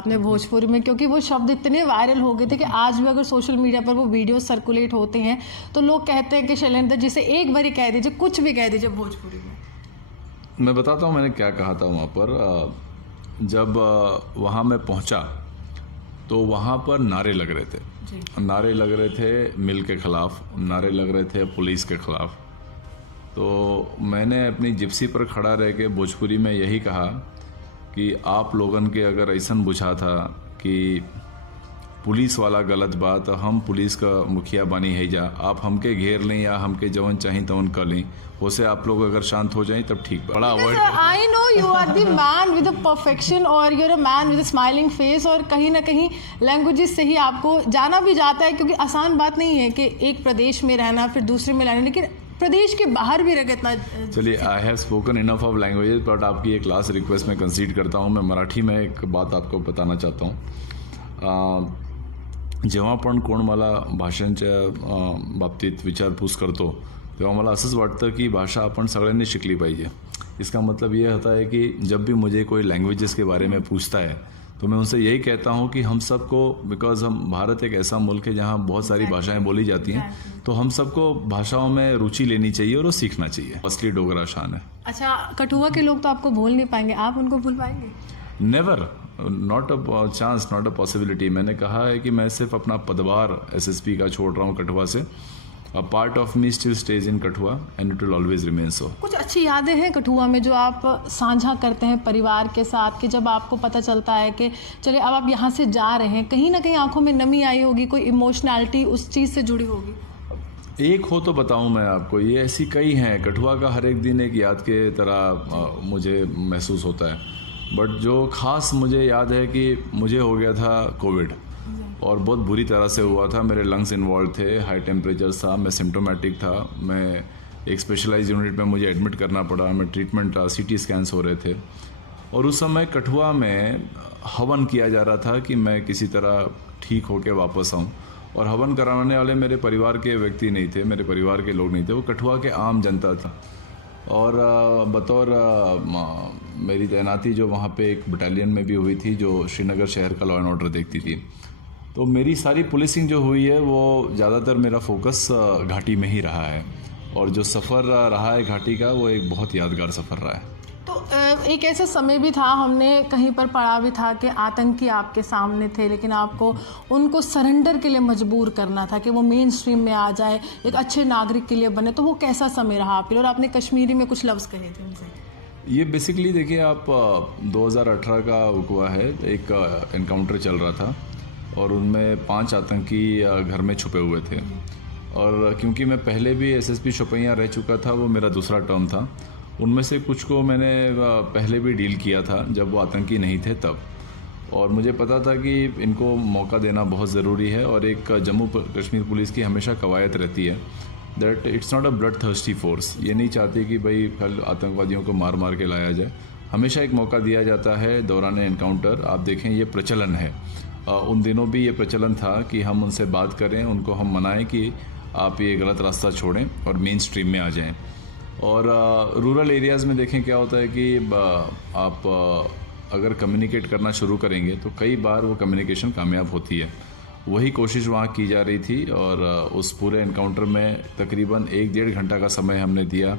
आपने भोजपुरी में, क्योंकि वो शब्द इतने वायरल हो गए थे कि आज भी अगर सोशल मीडिया पर वो वीडियो सर्कुलेट होते हैं तो लोग कहते हैं कि शैलेंद्र जी से एक बार ही कह दीजिए, कुछ भी कह दीजिए भोजपुरी में। मैं बताता हूँ मैंने क्या कहा था वहाँ पर। जब वहाँ मैं पहुँचा तो वहाँ पर नारे लग रहे थे। नारे लग रहे थे मिल के ख़िलाफ़, नारे लग रहे थे पुलिस के ख़िलाफ़। तो मैंने अपनी जिप्सी पर खड़ा रह के भोजपुरी में यही कहा कि आप लोगन के अगर ऐसन बुझा था कि पुलिस वाला गलत बात, हम पुलिस का मुखिया बनी है जा, आप हमके घेर लें या हमके जवन चाहें तवन कर लें, उसे आप लोग अगर शांत हो जाएं तब ठीक। बड़ा avoid. I know you are the man with a perfection और you are a man with a smiling face, और कहीं ना कहीं लैंग्वेजेस से ही आपको जाना भी जाता है, क्योंकि आसान बात नहीं है कि एक प्रदेश में रहना फिर दूसरे में रहना, लेकिन प्रदेश के बाहर भी रह के इतना। चलिए, I have spoken enough of languages, but आपकी एक लास्ट रिक्वेस्ट मैं कंसीड करता हूँ। मैं मराठी में एक बात आपको बताना चाहता हूँ। जेव्हा पण कोण मला भाषांच्या बाबतीत विचारपूस करतो तेव्हा मला असंच वाटतं की भाषा आपण सगळ्यांनी शिकली पाहिजे। इसका मतलब ये होता है कि जब भी मुझे कोई लैंग्वेजेस के बारे में पूछता है तो मैं उनसे यही कहता हूँ कि हम सबको, बिकॉज हम भारत एक ऐसा मुल्क है जहाँ बहुत सारी भाषाएं बोली जाती हैं, तो हम सबको भाषाओं में रुचि लेनी चाहिए और वो सीखना चाहिए। असली डोगरा शान है। अच्छा, कठुआ के लोग तो आपको भूल नहीं पाएंगे, आप उनको भूल पाएंगे? Never, not a chance, not a possibility. मैंने कहा है कि मैं सिर्फ अपना पदभार एसएसपी का छोड़ रहा हूँ कठुआ से। A part of me still stage in Kathua and it will always remain सो। कुछ अच्छी यादें हैं कठुआ में जो आप साझा करते हैं परिवार के साथ, कि जब आपको पता चलता है कि चलिए अब आप यहाँ से जा रहे हैं, कहीं ना कहीं आंखों में नमी आई होगी, कोई इमोशनैलिटी उस चीज़ से जुड़ी होगी? एक हो तो बताऊं मैं आपको, ये ऐसी कई हैं। कठुआ का हर एक दिन एक याद के तरह मुझे महसूस होता है, बट जो खास मुझे याद है कि मुझे हो गया था कोविड, और बहुत बुरी तरह से हुआ था। मेरे लंग्स इन्वॉल्व थे, हाई टेम्परेचर था, मैं सिम्टोमेटिक था, मैं एक स्पेशलाइज यूनिट में मुझे एडमिट करना पड़ा, मैं ट्रीटमेंट सीटी स्कैन्स हो रहे थे, और उस समय कठुआ में हवन किया जा रहा था कि मैं किसी तरह ठीक होकर वापस आऊँ। और हवन कराने वाले मेरे परिवार के व्यक्ति नहीं थे, मेरे परिवार के लोग नहीं थे, वो कठुआ के आम जनता था। और बतौर मेरी तैनाती जो वहाँ पे एक बटालियन में भी हुई थी जो श्रीनगर शहर का लॉ एंड ऑर्डर देखती थी, तो मेरी सारी पुलिसिंग जो हुई है वो ज़्यादातर मेरा फोकस घाटी में ही रहा है, और जो सफ़र रहा है घाटी का वो एक बहुत यादगार सफ़र रहा है। तो एक ऐसा समय भी था, हमने कहीं पर पढ़ा भी था कि आतंकी आपके सामने थे, लेकिन आपको उनको सरेंडर के लिए मजबूर करना था कि वो मेन स्ट्रीम में आ जाए, एक अच्छे नागरिक के लिए बने। तो वो कैसा समय रहा आपके लिए? और आपने कश्मीरी में कुछ लफ्ज़ कहे थे उनसे। ये बेसिकली देखिए, आप 2018 का हुआ है, एक एनकाउंटर चल रहा था और उनमें 5 आतंकी घर में छुपे हुए थे। और क्योंकि मैं पहले भी एसएसपी शोपियां रह चुका था, वो मेरा दूसरा टर्म था, उनमें से कुछ को मैंने पहले भी डील किया था जब वो आतंकी नहीं थे तब। और मुझे पता था कि इनको मौका देना बहुत ज़रूरी है, और एक जम्मू कश्मीर पुलिस की हमेशा कवायद रहती है that it's not a blood thirsty force. ये नहीं चाहती कि भाई कल आतंकवादियों को मार मार के लाया जाए, हमेशा एक मौका दिया जाता है दौरान एनकाउंटर। आप देखें ये प्रचलन है, उन दिनों भी ये प्रचलन था कि हम उनसे बात करें, उनको हम मनाएं कि आप ये गलत रास्ता छोड़ें और मेन स्ट्रीम में आ जाएं। और रूरल एरियाज़ में देखें क्या होता है कि आप अगर कम्युनिकेट करना शुरू करेंगे तो कई बार वो कम्युनिकेशन कामयाब होती है। वही कोशिश वहाँ की जा रही थी, और उस पूरे एनकाउंटर में तकरीबन 1-1.5 घंटा का समय हमने दिया।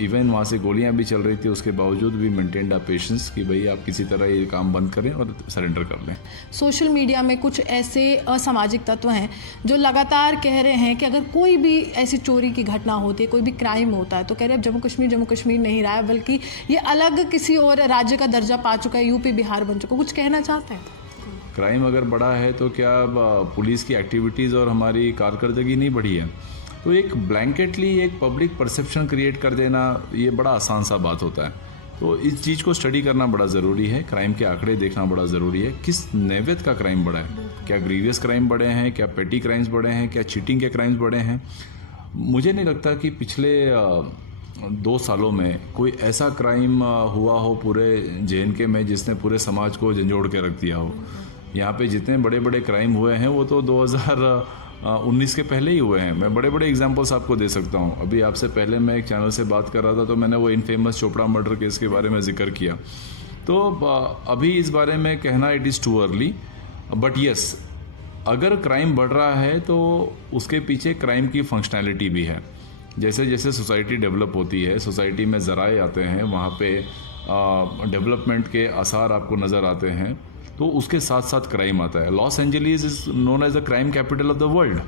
इवन वहाँ से गोलियाँ भी चल रही थी, उसके बावजूद भी मेंटेन्ड अ पेशेंस कि भाई आप किसी तरह ये काम बंद करें और सरेंडर कर लें। सोशल मीडिया में कुछ ऐसे असामाजिक तत्व हैं जो लगातार कह रहे हैं कि अगर कोई भी ऐसी चोरी की घटना होती है, कोई भी क्राइम होता है, तो कह रहे हैं अब जम्मू कश्मीर नहीं रहा है, बल्कि ये अलग किसी और राज्य का दर्जा पा चुका है, यूपी बिहार बन चुका है। कुछ कहना चाहते हैं? क्राइम अगर बढ़ा है तो क्या पुलिस की एक्टिविटीज़ और हमारी कारकर्दगी नहीं बढ़ी है? तो एक ब्लैंकेटली एक पब्लिक परसेप्शन क्रिएट कर देना ये बड़ा आसान सा बात होता है। तो इस चीज़ को स्टडी करना बड़ा ज़रूरी है, क्राइम के आंकड़े देखना बड़ा ज़रूरी है। किस नैवेद्य का क्राइम बढ़ा है? क्या ग्रीवियस क्राइम बढ़े हैं? क्या पेटी क्राइम्स बढ़े हैं? क्या चीटिंग के क्राइम्स बढ़े हैं? मुझे नहीं लगता कि पिछले 2 सालों में कोई ऐसा क्राइम हुआ हो पूरे JNK में जिसने पूरे समाज को झंझोड़ के रख दिया हो। यहाँ पे जितने बड़े बड़े क्राइम हुए हैं वो तो 2019 के पहले ही हुए हैं। मैं बड़े बड़े एग्जांपल्स आपको दे सकता हूँ। अभी आपसे पहले मैं एक चैनल से बात कर रहा था तो मैंने वो इनफेमस चोपड़ा मर्डर केस के बारे में जिक्र किया। तो अभी इस बारे में कहना it is too early, but yes, अगर क्राइम बढ़ रहा है तो उसके पीछे क्राइम की फंक्शनैलिटी भी है। जैसे जैसे सोसाइटी डेवलप होती है, सोसाइटी में ज़राए आते हैं, वहाँ पे डेवलपमेंट के आसार आपको नज़र आते हैं, तो उसके साथ साथ क्राइम आता है। Los Angeles is known as the crime capital of the world,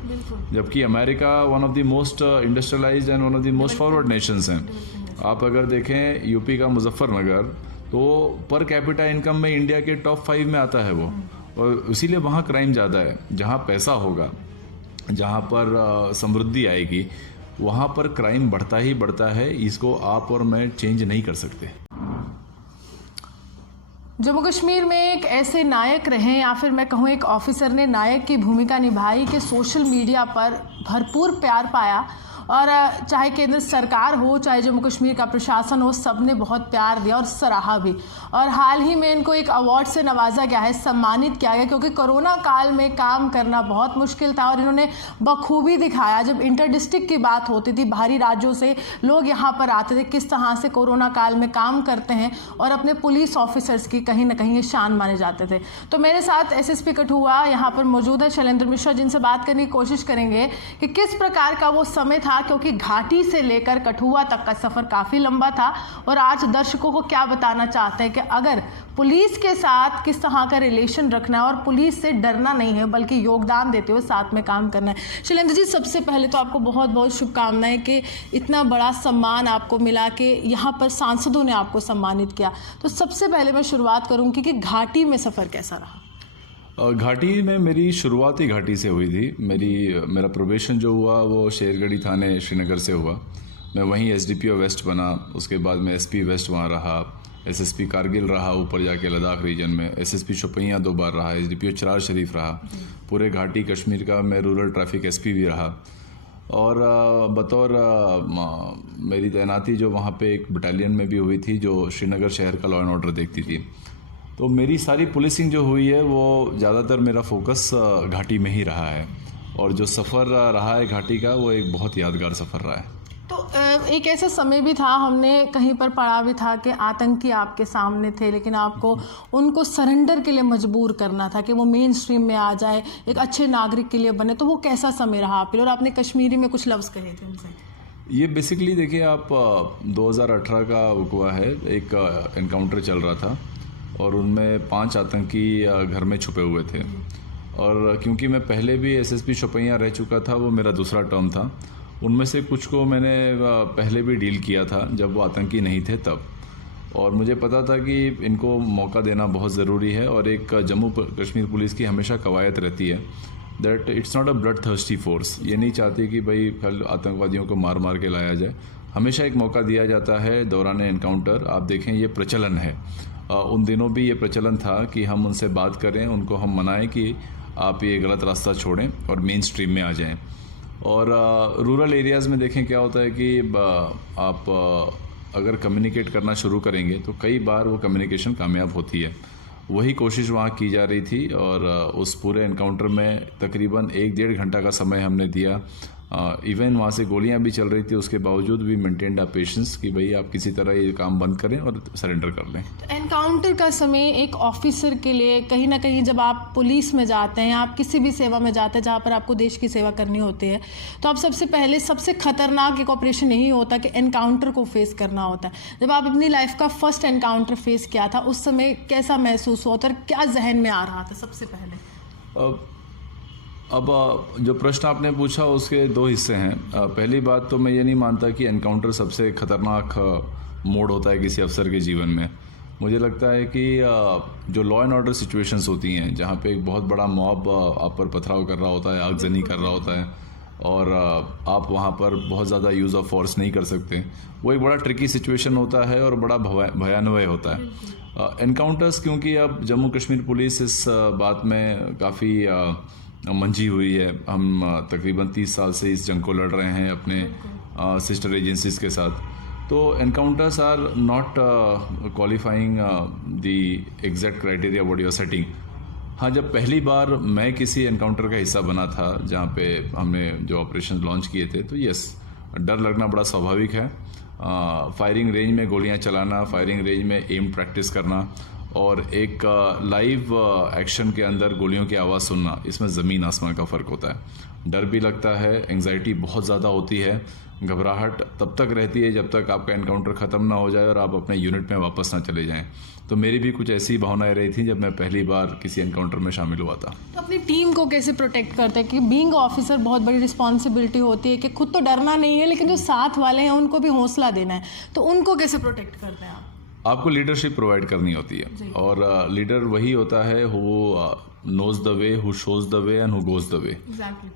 जबकि America one of the most industrialised and one of the most forward nations हैं। आप अगर देखें यूपी का मुजफ्फरनगर, तो पर कैपिटा इनकम में इंडिया के टॉप 5 में आता है वो, और इसीलिए वहाँ क्राइम ज़्यादा है। जहाँ पैसा होगा, जहाँ पर समृद्धि आएगी, वहाँ पर क्राइम बढ़ता ही बढ़ता है। इसको आप और मैं चेंज नहीं कर सकते। जम्मू कश्मीर में एक ऐसे नायक रहे, या फिर मैं कहूँ एक ऑफिसर ने नायक की भूमिका निभाई कि सोशल मीडिया पर भरपूर प्यार पाया, और चाहे केंद्र सरकार हो, चाहे जम्मू कश्मीर का प्रशासन हो, सब ने बहुत प्यार दिया और सराहा भी। और हाल ही में इनको एक अवार्ड से नवाजा गया है, सम्मानित किया गया, क्योंकि कोरोना काल में काम करना बहुत मुश्किल था और इन्होंने बखूबी दिखाया। जब इंटर डिस्ट्रिक्ट की बात होती थी, बाहरी राज्यों से लोग यहाँ पर आते थे, किस तरह से कोरोना काल में काम करते हैं, और अपने पुलिस ऑफिसर्स की कहीं ना कहीं शान माने जाते थे। तो मेरे साथ SSP कठुआ यहाँ पर मौजूद है, शैलेंद्र मिश्रा, जिनसे बात करने की कोशिश करेंगे कि किस प्रकार का वो समय था, क्योंकि घाटी से लेकर कठुआ तक का सफर काफी लंबा था। और आज दर्शकों को क्या बताना चाहते हैं कि अगर पुलिस के साथ किस तरह का रिलेशन रखना है, और पुलिस से डरना नहीं है बल्कि योगदान देते हुए साथ में काम करना है। शैलेंद्र जी, सबसे पहले तो आपको बहुत बहुत शुभकामनाएं कि इतना बड़ा सम्मान आपको मिला, कि यहाँ पर सांसदों ने आपको सम्मानित किया। तो सबसे पहले मैं शुरुआत करूँगी कि घाटी में सफ़र कैसा रहा? घाटी में मेरी शुरुआत ही घाटी से हुई थी। मेरा प्रोबेशन जो हुआ वो शेरगढ़ी थाने श्रीनगर से हुआ। मैं वहीं SDPO वेस्ट बना, उसके बाद मैं SP वेस्ट वहाँ रहा, SSP कारगिल रहा, ऊपर जाके लद्दाख रीजन में SSP शोपियां 2 बार रहा, SDPO चरार शरीफ रहा, पूरे घाटी कश्मीर का मैं रूरल ट्रैफिक SP भी रहा। और बतौर मेरी तैनाती जो वहाँ पे एक बटालियन में भी हुई थी जो श्रीनगर शहर का लॉ एंड ऑर्डर देखती थी। तो मेरी सारी पुलिसिंग जो हुई है वो ज़्यादातर मेरा फोकस घाटी में ही रहा है, और जो सफ़र रहा है घाटी का वो एक बहुत यादगार सफ़र रहा है। तो एक ऐसा समय भी था, हमने कहीं पर पढ़ा भी था कि आतंकी आपके सामने थे, लेकिन आपको उनको सरेंडर के लिए मजबूर करना था कि वो मेन स्ट्रीम में आ जाए, एक अच्छे नागरिक के लिए बने। तो वो कैसा समय रहा आपके लिए? और आपने कश्मीरी में कुछ लफ्ज़ कहे थे उनसे। ये बेसिकली देखिए, आप 2018 का हुआ है, एक एनकाउंटर चल रहा था और उनमें 5 आतंकी घर में छुपे हुए थे। और क्योंकि मैं पहले भी SSP शोपियां रह चुका था, वो मेरा दूसरा टर्म था, उनमें से कुछ को मैंने पहले भी डील किया था जब वो आतंकी नहीं थे तब। और मुझे पता था कि इनको मौका देना बहुत ज़रूरी है, और एक जम्मू कश्मीर पुलिस की हमेशा कवायद रहती है that it's not a blood thirsty force. ये नहीं चाहती कि भाई कल आतंकवादियों को मार मार के लाया जाए। हमेशा एक मौका दिया जाता है दौरान एनकाउंटर। आप देखें, ये प्रचलन है, उन दिनों भी ये प्रचलन था कि हम उनसे बात करें, उनको हम मनाएं कि आप ये गलत रास्ता छोड़ें और मेन स्ट्रीम में आ जाएं। और रूरल एरियाज़ में देखें क्या होता है कि आप अगर कम्युनिकेट करना शुरू करेंगे तो कई बार वो कम्युनिकेशन कामयाब होती है। वही कोशिश वहाँ की जा रही थी, और उस पूरे एनकाउंटर में तकरीबन 1-1.5 घंटा का समय हमने दिया। इवन वहाँ से गोलियां भी चल रही थी, उसके बावजूद भी मेंटेन्ड आप पेशेंस कि भाई आप किसी तरह ये काम बंद करें और सरेंडर कर लें। तो एनकाउंटर का समय एक ऑफिसर के लिए कहीं ना कहीं, जब आप पुलिस में जाते हैं, आप किसी भी सेवा में जाते हैं जहाँ पर आपको देश की सेवा करनी होती है, तो आप सबसे पहले सबसे खतरनाक एक ऑपरेशन यही होता कि एनकाउंटर को फेस करना होता है। जब आप अपनी लाइफ का फर्स्ट एनकाउंटर फेस किया था, उस समय कैसा महसूस हुआ था और क्या जहन में आ रहा था सबसे पहले? अब जो प्रश्न आपने पूछा उसके 2 हिस्से हैं। पहली बात तो मैं ये नहीं मानता कि एनकाउंटर सबसे खतरनाक मोड होता है किसी अफसर के जीवन में। मुझे लगता है कि जो लॉ एंड ऑर्डर सिचुएशंस होती हैं, जहाँ पे एक बहुत बड़ा मॉब आप पर पथराव कर रहा होता है, आगजनी कर रहा होता है, और आप वहाँ पर बहुत ज़्यादा यूज़ ऑफ फोर्स नहीं कर सकते, वो एक बड़ा ट्रिकी सिचुएशन होता है और बड़ा भयानक होता है। एनकाउंटर्स, क्योंकि अब जम्मू कश्मीर पुलिस इस बात में काफ़ी मंझी हुई है। हम तकरीबन 30 साल से इस जंग को लड़ रहे हैं अपने सिस्टर एजेंसीज के साथ। तो encounters are not qualifying the exact criteria what you are setting. हाँ, जब पहली बार मैं किसी एनकाउंटर का हिस्सा बना था जहाँ पे हमने जो ऑपरेशन लॉन्च किए थे, तो यस, डर लगना बड़ा स्वाभाविक है। फायरिंग रेंज में गोलियां चलाना, फायरिंग रेंज में एम प्रैक्टिस करना और एक लाइव एक्शन के अंदर गोलियों की आवाज़ सुनना, इसमें ज़मीन आसमान का फ़र्क होता है। डर भी लगता है, एंग्जाइटी बहुत ज़्यादा होती है, घबराहट तब तक रहती है जब तक आपका एनकाउंटर ख़त्म ना हो जाए और आप अपने यूनिट में वापस ना चले जाएं। तो मेरी भी कुछ ऐसी भावनाएं रही थी जब मैं पहली बार किसी एनकाउंटर में शामिल हुआ था। तो अपनी टीम को कैसे प्रोटेक्ट करते हैं कि बीइंग ऑफिसर बहुत बड़ी रिस्पॉन्सिबिलिटी होती है कि खुद तो डरना नहीं है लेकिन जो साथ वाले हैं उनको भी हौसला देना है, तो उनको कैसे प्रोटेक्ट करते हैं आप? आपको लीडरशिप प्रोवाइड करनी होती है और लीडर वही होता है who knows the way, who shows the way and who goes the way.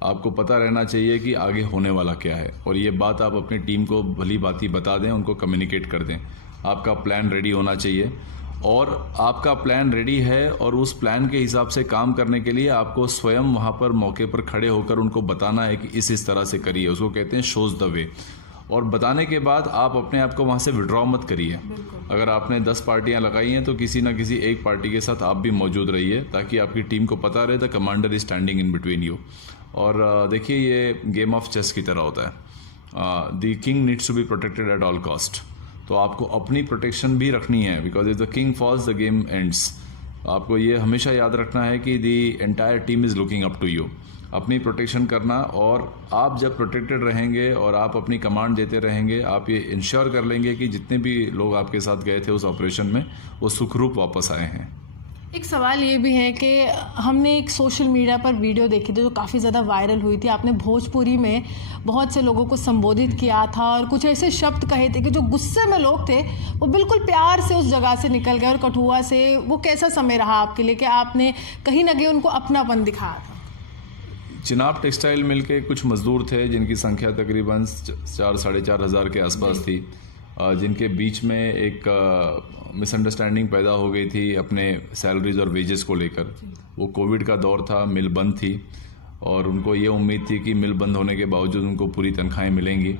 आपको पता रहना चाहिए कि आगे होने वाला क्या है और ये बात आप अपनी टीम को भली भांति बता दें, उनको कम्युनिकेट कर दें। आपका प्लान रेडी होना चाहिए और आपका प्लान रेडी है और उस प्लान के हिसाब से काम करने के लिए आपको स्वयं वहाँ पर मौके पर खड़े होकर उनको बताना है कि इस तरह से करिए। उसको कहते हैं शोज द वे। और बताने के बाद आप अपने आप को वहाँ से विड्रॉ मत करिए। अगर आपने 10 पार्टियाँ लगाई हैं तो किसी ना किसी एक पार्टी के साथ आप भी मौजूद रहिए ताकि आपकी टीम को पता रहे the commander is standing in between you. और देखिए ये गेम ऑफ चेस की तरह होता है। The king needs to be protected at all cost. तो आपको अपनी प्रोटेक्शन भी रखनी है because if the king falls the game ends. आपको ये हमेशा याद रखना है कि the entire team is looking up to you. अपनी प्रोटेक्शन करना और आप जब प्रोटेक्टेड रहेंगे और आप अपनी कमांड देते रहेंगे, आप ये इंश्योर कर लेंगे कि जितने भी लोग आपके साथ गए थे उस ऑपरेशन में वो सुखरूप वापस आए हैं। एक सवाल ये भी है कि हमने एक सोशल मीडिया पर वीडियो देखी थी जो काफ़ी ज़्यादा वायरल हुई थी। आपने भोजपुरी में बहुत से लोगों को संबोधित किया था और कुछ ऐसे शब्द कहे थे कि जो गुस्से में लोग थे वो बिल्कुल प्यार से उस जगह से निकल गए। और कठुआ से वो कैसा समय रहा आपके लिए कि आपने कहीं ना कहीं उनको अपनापन दिखाया था? चिनाब टेक्सटाइल मिल के कुछ मजदूर थे जिनकी संख्या तकरीबन 4-4.5 हज़ार के आसपास थी, जिनके बीच में एक मिसअंडरस्टैंडिंग पैदा हो गई थी अपने सैलरीज और वेजेस को लेकर। वो कोविड का दौर था, मिल बंद थी और उनको ये उम्मीद थी कि मिल बंद होने के बावजूद उनको पूरी तनख्वाहें मिलेंगी।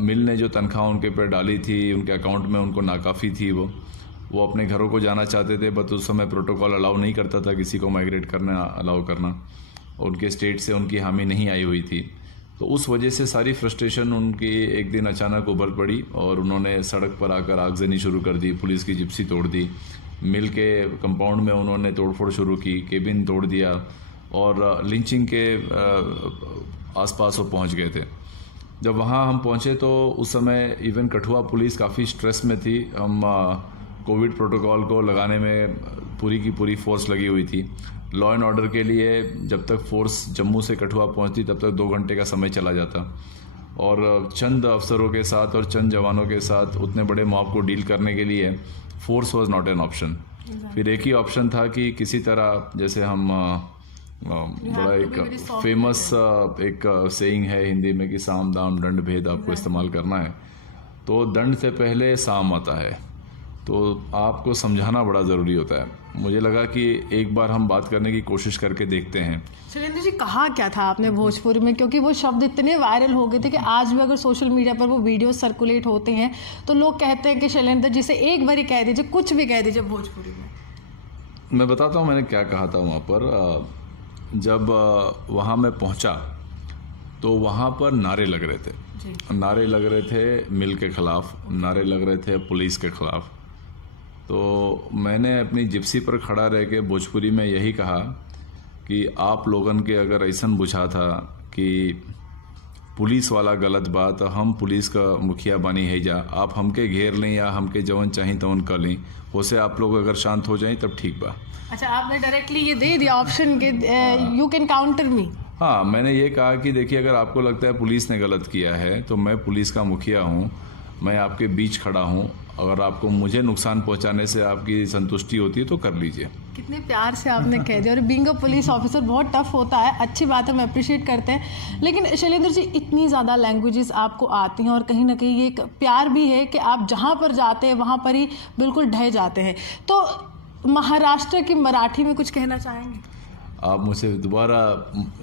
मिल ने जो तनख्वाह उनके पर डाली थी उनके अकाउंट में उनको नाकाफ़ी थी। वो अपने घरों को जाना चाहते थे बट उस समय प्रोटोकॉल अलाउ नहीं करता था किसी को माइग्रेट करना अलाउ करना। उनके स्टेट से उनकी हामी नहीं आई हुई थी। तो उस वजह से सारी फ्रस्ट्रेशन उनकी एक दिन अचानक उभर पड़ी और उन्होंने सड़क पर आकर आगजनी शुरू कर दी, पुलिस की जिप्सी तोड़ दी, मिल के कंपाउंड में उन्होंने तोड़फोड़ शुरू की, केबिन तोड़ दिया और लिंचिंग के आसपास वो पहुंच गए थे। जब वहां हम पहुंचे तो उस समय इवन कठुआ पुलिस काफ़ी स्ट्रेस में थी। हम कोविड प्रोटोकॉल को लगाने में पूरी की पूरी फोर्स लगी हुई थी। लॉ एंड ऑर्डर के लिए जब तक फोर्स जम्मू से कठुआ पहुंचती तब तक 2 घंटे का समय चला जाता और चंद अफसरों के साथ और चंद जवानों के साथ उतने बड़े मॉब को डील करने के लिए force was not an option. फिर एक ही ऑप्शन था कि किसी तरह, जैसे हम बड़ा एक फेमस एक सेइंग है हिंदी में कि साम दाम दंड भेद आपको इस्तेमाल करना है। तो दंड से पहले साम आता है, तो आपको समझाना बड़ा ज़रूरी होता है। मुझे लगा कि एक बार हम बात करने की कोशिश करके देखते हैं। शैलेंद्र जी, कहा क्या था आपने भोजपुरी में? क्योंकि वो शब्द इतने वायरल हो गए थे कि आज भी अगर सोशल मीडिया पर वो वीडियो सर्कुलेट होते हैं तो लोग कहते हैं कि शैलेंद्र जी से एक बार ही कह दीजिए, कुछ भी कह दीजिए भोजपुरी में। मैं बताता हूँ मैंने क्या कहा था वहाँ पर। जब वहाँ मैं पहुँचा तो वहाँ पर नारे लग रहे थे। नारे लग रहे थे मिल के ख़िलाफ़, नारे लग रहे थे पुलिस के ख़िलाफ़। तो मैंने अपनी जिप्सी पर खड़ा रह के भोजपुरी में यही कहा कि आप लोगन के अगर ऐसा बुझा था कि पुलिस वाला गलत बात, हम पुलिस का मुखिया बानी है जा, आप हमके घेर लें या हमके जवन चाहिए तवन कर लें, हो से आप लोग अगर शांत हो जाएं तब ठीक बा। अच्छा, आपने डायरेक्टली ये दे दिया ऑप्शन के यू कैन काउंटर मी। हाँ, मैंने ये कहा कि देखिए अगर आपको लगता है पुलिस ने गलत किया है तो मैं पुलिस का मुखिया हूँ, मैं आपके बीच खड़ा हूँ। अगर आपको मुझे नुकसान पहुंचाने से आपकी संतुष्टि होती है तो कर लीजिए। कितने प्यार से आपने कह दिया। और बीइंग अ पुलिस ऑफिसर बहुत टफ होता है, अच्छी बात है, हम अप्रिशिएट करते हैं। लेकिन शैलेंद्र जी, इतनी ज़्यादा लैंग्वेजेस आपको आती हैं और कहीं ना कहीं ये एक प्यार भी है कि आप जहाँ पर जाते हैं वहाँ पर ही बिल्कुल ढह जाते हैं। तो महाराष्ट्र की मराठी में कुछ कहना चाहेंगे? आप मुझे दोबारा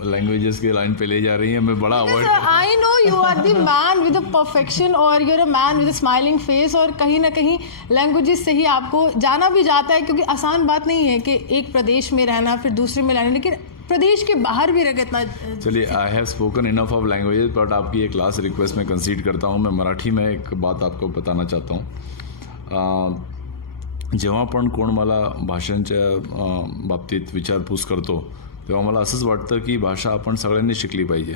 लैंग्वेजेस के लाइन पे ले जा रही हैं, मैं बड़ा avoid. I know you are the man with a perfection और you are a man with a smiling face, और कहीं ना कहीं लैंग्वेजेस से ही आपको जाना भी जाता है क्योंकि आसान बात नहीं है कि एक प्रदेश में रहना फिर दूसरे में रहना। लेकिन प्रदेश के बाहर भी रह इतना। चलिए, I have spoken enough of languages, but आपकी एक लास्ट रिक्वेस्ट मैं कंसीड करता हूँ. मैं मराठी में एक बात आपको बताना चाहता हूँ. जेव्हा पण कोण मला भाषांच्या बाबतीत विचारपूस करतो तेव्हा मला असंच वाटतं की भाषा आपण सगळ्यांनी शिकली पाहिजे.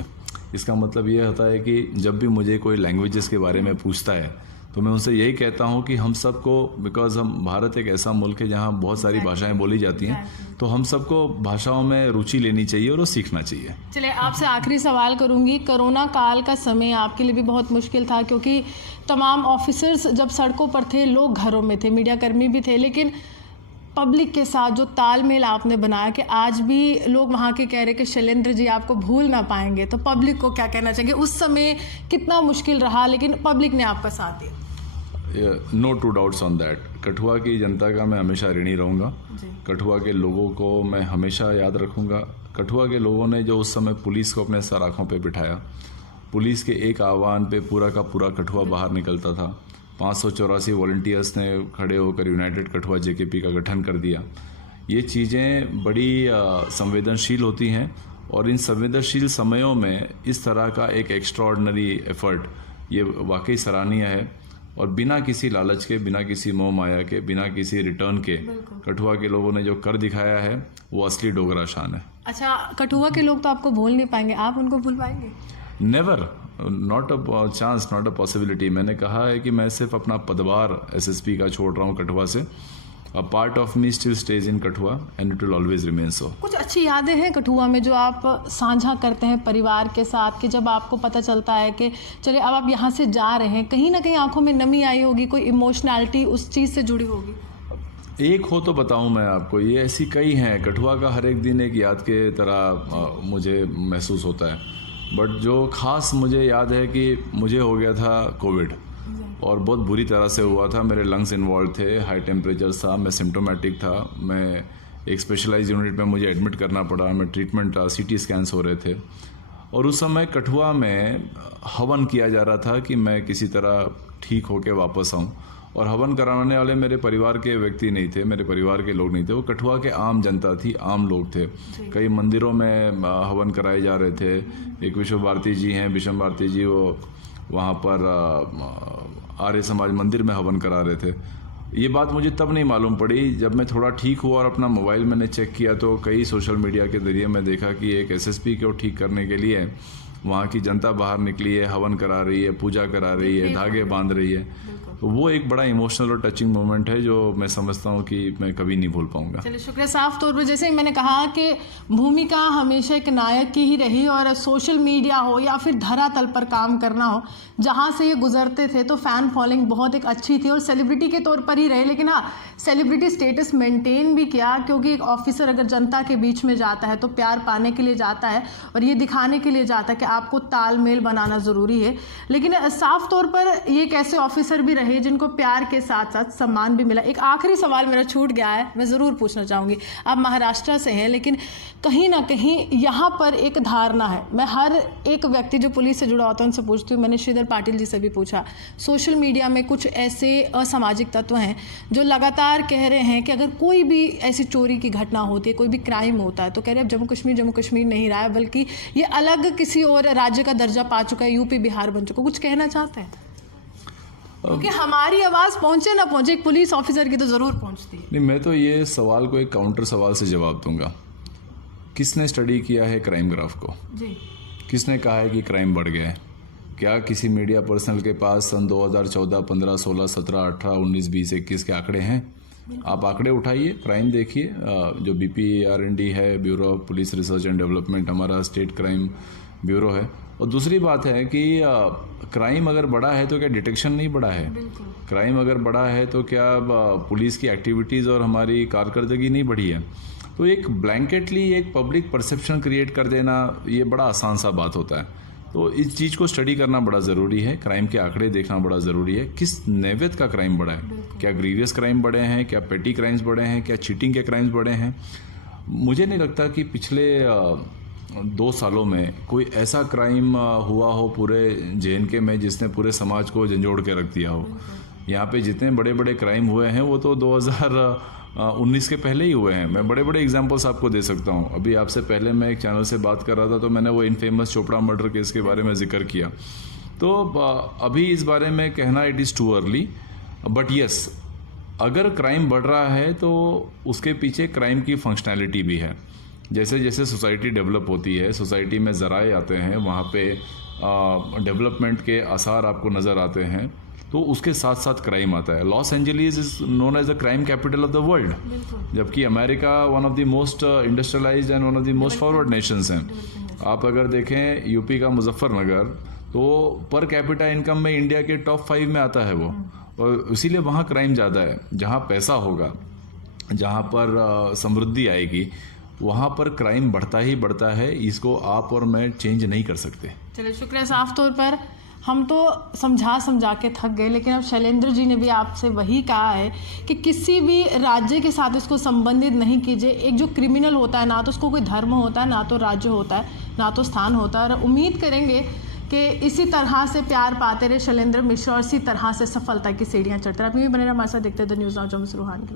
इसका मतलब ये होता है कि जब भी मुझे कोई लैंग्वेजेस के बारे में पूछता है तो मैं उनसे यही कहता हूँ कि हम सबको, बिकॉज हम भारत एक ऐसा मुल्क है जहाँ बहुत सारी भाषाएं बोली जाती हैं, तो हम सबको भाषाओं में रुचि लेनी चाहिए और वो सीखना चाहिए. चलिए, आपसे आखिरी सवाल करूंगी. कोरोना काल का समय आपके लिए भी बहुत मुश्किल था, क्योंकि तमाम ऑफिसर्स जब सड़कों पर थे, लोग घरों में थे, मीडिया कर्मी भी थे, लेकिन पब्लिक के साथ जो तालमेल आपने बनाया कि आज भी लोग वहाँ के कह रहे कि शैलेंद्र जी आपको भूल ना पाएंगे, तो पब्लिक को क्या कहना चाहेंगे? उस समय कितना मुश्किल रहा, लेकिन पब्लिक ने आपका साथ दिया. No two doubts on that. Kathua की जनता का मैं हमेशा ऋणी रहूँगा. कठुआ के लोगों को मैं हमेशा याद रखूँगा. कठुआ के लोगों ने जो उस समय पुलिस को अपने सर आँखों पे बिठाया, पुलिस के एक आह्वान पे पूरा का पूरा कठुआ बाहर निकलता था. 584 वॉलंटियर्स ने खड़े होकर यूनाइटेड कठुआ जेकेपी का गठन कर दिया. ये चीज़ें बड़ी संवेदनशील होती हैं, और इन संवेदनशील समयों में इस तरह का एक एक्स्ट्राऑर्डिनरी एफर्ट ये वाकई सराहनीय है. और बिना किसी लालच के, बिना किसी मोह माया के, बिना किसी रिटर्न के कठुआ के लोगों ने जो कर दिखाया है वो असली डोगरा शान है. अच्छा, कठुआ के लोग तो आपको भूल नहीं पाएंगे, आप उनको भूल पाएंगे? Never, not a chance, not a possibility. मैंने कहा है कि मैं सिर्फ अपना पदभार एसएसपी का छोड़ रहा हूँ कठुआ से. A part of me still stage in Kathua and it will always remain सो. कुछ अच्छी यादें हैं कठुआ में जो आप साझा करते हैं परिवार के साथ, कि जब आपको पता चलता है कि चलिए अब आप यहाँ से जा रहे हैं, कहीं ना कहीं आंखों में नमी आई होगी, कोई इमोशनैलिटी उस चीज़ से जुड़ी होगी? एक हो तो बताऊं मैं आपको, ये ऐसी कई हैं. कठुआ का हर एक दिन एक याद के तरह मुझे महसूस होता है. बट जो खास मुझे याद है कि मुझे हो गया था कोविड, और बहुत बुरी तरह से हुआ था. मेरे लंग्स इन्वॉल्व थे, हाई टेम्परेचर था, मैं सिम्टोमेटिक था, मैं एक स्पेशलाइज यूनिट में मुझे एडमिट करना पड़ा. मैं ट्रीटमेंट, सीटी स्कैन्स हो रहे थे, और उस समय कठुआ में हवन किया जा रहा था कि मैं किसी तरह ठीक होके वापस आऊँ. और हवन कराने वाले मेरे परिवार के व्यक्ति नहीं थे, मेरे परिवार के लोग नहीं थे, वो कठुआ के आम जनता थी, आम लोग थे. कई मंदिरों में हवन कराए जा रहे थे. एक विश्व भारती जी हैं, विषम भारती जी, वो वहाँ पर आर्य समाज मंदिर में हवन करा रहे थे. ये बात मुझे तब नहीं मालूम पड़ी, जब मैं थोड़ा ठीक हुआ और अपना मोबाइल मैंने चेक किया तो कई सोशल मीडिया के जरिए मैं देखा कि एक एसएसपी को ठीक करने के लिए वहाँ की जनता बाहर निकली है, हवन करा रही है, पूजा करा रही है, धागे बांध रही है. तो वो एक बड़ा इमोशनल और टचिंग मोमेंट है जो मैं समझता हूँ कि मैं कभी नहीं भूल पाऊंगा. चलिए, शुक्रिया. साफ तौर पर जैसे ही मैंने कहा कि भूमिका हमेशा एक नायक की ही रही, और सोशल मीडिया हो या फिर धरातल पर काम करना हो, जहाँ से ये गुजरते थे तो फ़ैन फॉलोइंग बहुत एक अच्छी थी, और सेलिब्रिटी के तौर पर ही रहे. लेकिन हाँ, सेलिब्रिटी स्टेटस मेंटेन भी किया, क्योंकि एक ऑफिसर अगर जनता के बीच में जाता है तो प्यार पाने के लिए जाता है, और ये दिखाने के लिए जाता है कि आपको तालमेल बनाना ज़रूरी है. लेकिन साफ तौर पर ये एक ऐसे ऑफिसर भी रहे जिनको प्यार के साथ साथ सम्मान भी मिला. एक आखिरी सवाल मेरा छूट गया है, मैं ज़रूर पूछना चाहूँगी. आप महाराष्ट्र से हैं, लेकिन कहीं ना कहीं यहाँ पर एक धारणा है, मैं हर एक व्यक्ति जो पुलिस से जुड़ा होता है उनसे पूछती हूँ, मैंने श्रीधर पाटिल जी से भी पूछा, सोशल मीडिया में कुछ ऐसे असामाजिक तत्व हैं जो लगातार कह रहे हैं कि अगर कोई भी ऐसी चोरी की घटना होती है, कोई भी क्राइम होता है, तो कह रहे हैं अब जम्मू कश्मीर नहीं रहा है, बल्कि ये अलग किसी और राज्य का दर्जा पा चुका है, यूपी बिहार बन चुका. कुछ कहना चाहते हैं? क्योंकि हमारी आवाज़ पहुंचे ना पहुंचे, एक पुलिस ऑफिसर की तो ज़रूर पहुंचती है. नहीं, मैं तो ये सवाल को एक काउंटर सवाल से जवाब दूंगा. किसने स्टडी किया है क्राइम ग्राफ को? जी. किसने कहा है कि क्राइम बढ़ गया है? क्या किसी मीडिया पर्सनल के पास सन 2014, 15, 16, 17, 18, 19, 20, 21 के आंकड़े हैं? आप आंकड़े उठाइए, क्राइम देखिए. जो BPRND है, bureau of police research and development, हमारा स्टेट क्राइम ब्यूरो है. और दूसरी बात है कि क्राइम अगर बढ़ा है तो क्या डिटेक्शन नहीं बढ़ा है? क्राइम अगर बढ़ा है तो क्या पुलिस की एक्टिविटीज़ और हमारी कारकर्दगी नहीं बढ़ी है? तो एक ब्लैंकेटली एक पब्लिक परसेप्शन क्रिएट कर देना, ये बड़ा आसान सा बात होता है. तो इस चीज़ को स्टडी करना बड़ा ज़रूरी है, क्राइम के आंकड़े देखना बड़ा ज़रूरी है. किस नैवेद्य का क्राइम बढ़ा है? क्या ग्रीवियस क्राइम बढ़े हैं? क्या पेटी क्राइम्स बढ़े हैं? क्या चीटिंग के क्राइम्स बढ़े हैं? मुझे नहीं लगता कि पिछले 2 सालों में कोई ऐसा क्राइम हुआ हो पूरे JNK में जिसने पूरे समाज को झंझोड़ के रख दिया हो. यहाँ पे जितने बड़े बड़े क्राइम हुए हैं वो तो 19 के पहले ही हुए हैं। मैं बड़े बड़े एग्जांपल्स आपको दे सकता हूँ। अभी आपसे पहले मैं एक चैनल से बात कर रहा था तो मैंने वो इनफेमस चोपड़ा मर्डर केस के बारे में जिक्र किया। तो अभी इस बारे में कहना it is too early, but yes, अगर क्राइम बढ़ रहा है तो उसके पीछे क्राइम की फंक्शनैलिटी भी है। जैसे जैसे सोसाइटी डेवलप होती है, सोसाइटी में ज़राए आते हैं, वहाँ पे डेवलपमेंट के आसार आपको नज़र आते हैं, तो उसके साथ साथ क्राइम आता है। Los Angeles is known as the crime capital of the world, जबकि America one of the most industrialised and one of the most forward nations हैं। आप अगर देखें यूपी का मुजफ्फरनगर, तो पर कैपिटा इनकम में इंडिया के टॉप 5 में आता है वो, और इसीलिए वहाँ क्राइम ज़्यादा है। जहाँ पैसा होगा, जहाँ पर समृद्धि आएगी, वहाँ पर क्राइम बढ़ता ही बढ़ता है। इसको आप और मैं चेंज नहीं कर सकते। चलिए, शुक्रिया। साफ तौर पर हम तो समझा के थक गए, लेकिन अब शैलेंद्र जी ने भी आपसे वही कहा है कि किसी भी राज्य के साथ इसको संबंधित नहीं कीजिए। एक जो क्रिमिनल होता है, ना तो उसको कोई धर्म होता है, ना तो राज्य होता है, ना तो स्थान होता है। और उम्मीद करेंगे कि इसी तरह से प्यार पाते रहे शैलेंद्र मिश्रा और इसी तरह से सफलता की सीढ़ियाँ चढ़ते रहे। अपनी भी बने रहे हमारे साथ, देखते थे न्यूज़ नाउ, जो रूहानी के